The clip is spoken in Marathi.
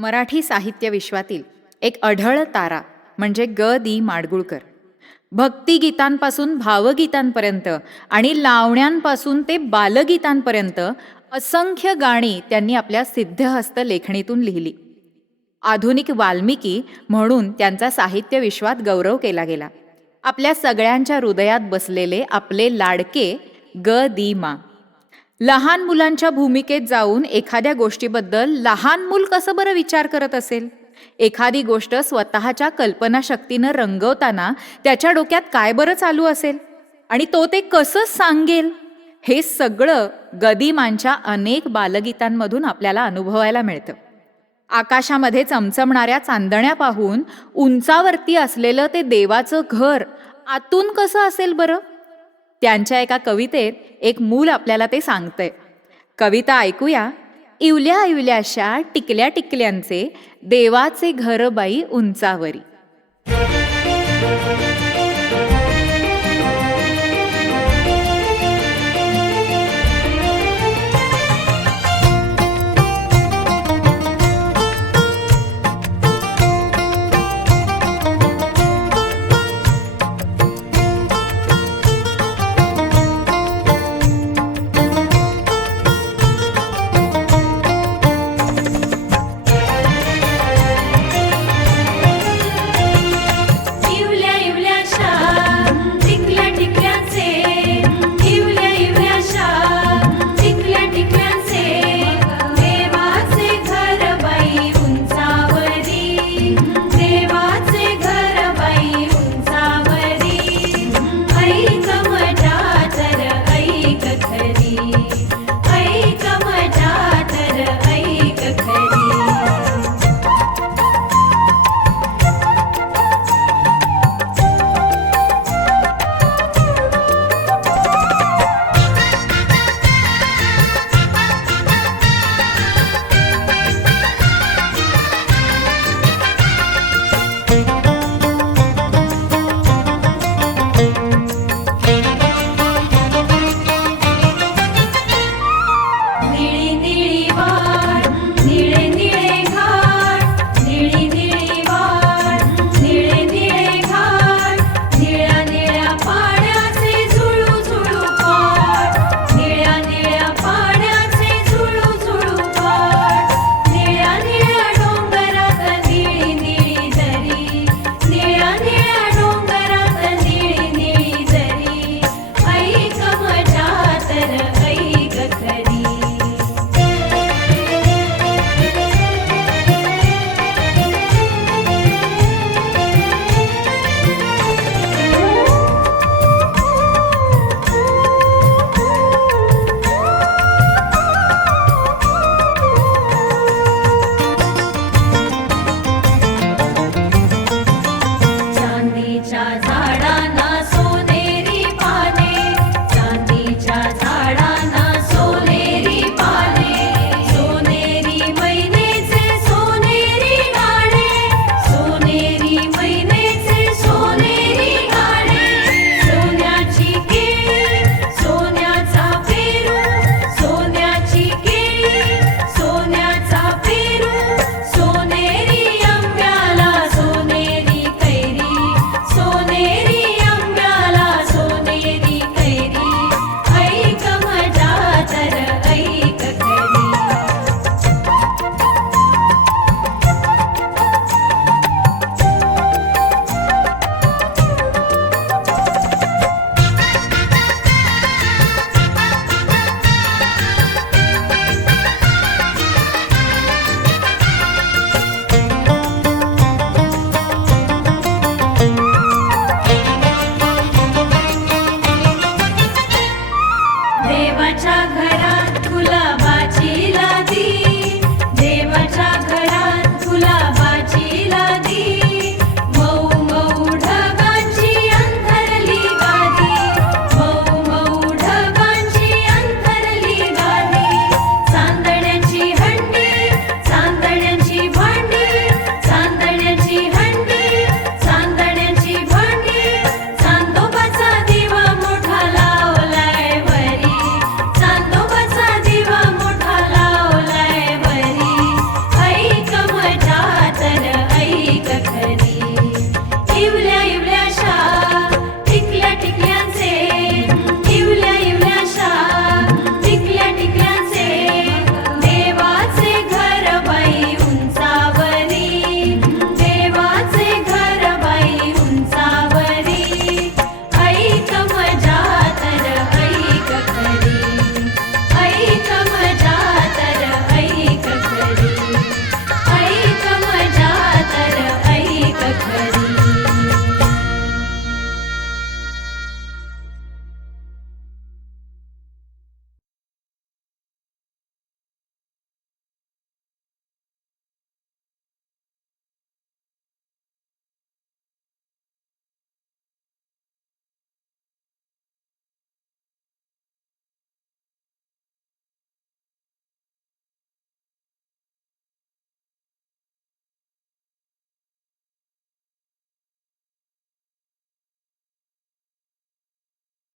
मराठी साहित्य विश्वातील एक अढळ तारा म्हणजे ग. दी. माडगुळकर. भक्तिगीतांपासून भावगीतांपर्यंत आणि लावण्यांपासून ते बालगीतांपर्यंत असंख्य गाणी त्यांनी आपल्या सिद्धहस्त लेखणीतून लिहिली. आधुनिक वाल्मिकी म्हणून त्यांचा साहित्य विश्वात गौरव केला गेला. आपल्या सगळ्यांच्या हृदयात बसलेले आपले लाडके ग. दी. मा. लहान मुलांच्या भूमिकेत जाऊन एखाद्या गोष्टीबद्दल लहान मूल कसं बरं विचार करत असेल? एखादी गोष्ट स्वतःच्या कल्पनाशक्तीनं रंगवताना त्याच्या डोक्यात काय बरं चालू असेल? आणि तो ते कसं सांगेल? हे सगळं गदिमांच्या अनेक बालगीतांमधून आपल्याला अनुभवायला मिळतं. आकाशामध्ये चमचमणाऱ्या चांदण्या पाहून उंचावरती असलेलं ते देवाचं घर आतून कसं असेल बरं? त्यांच्या एका कवितेत एक मूल आपल्याला ते सांगतंय. कविता ऐकूया. इवल्या इवल्याशा टिकल्या टिकल्यांचे देवाचे घर बाई उंचावरी. बचा घर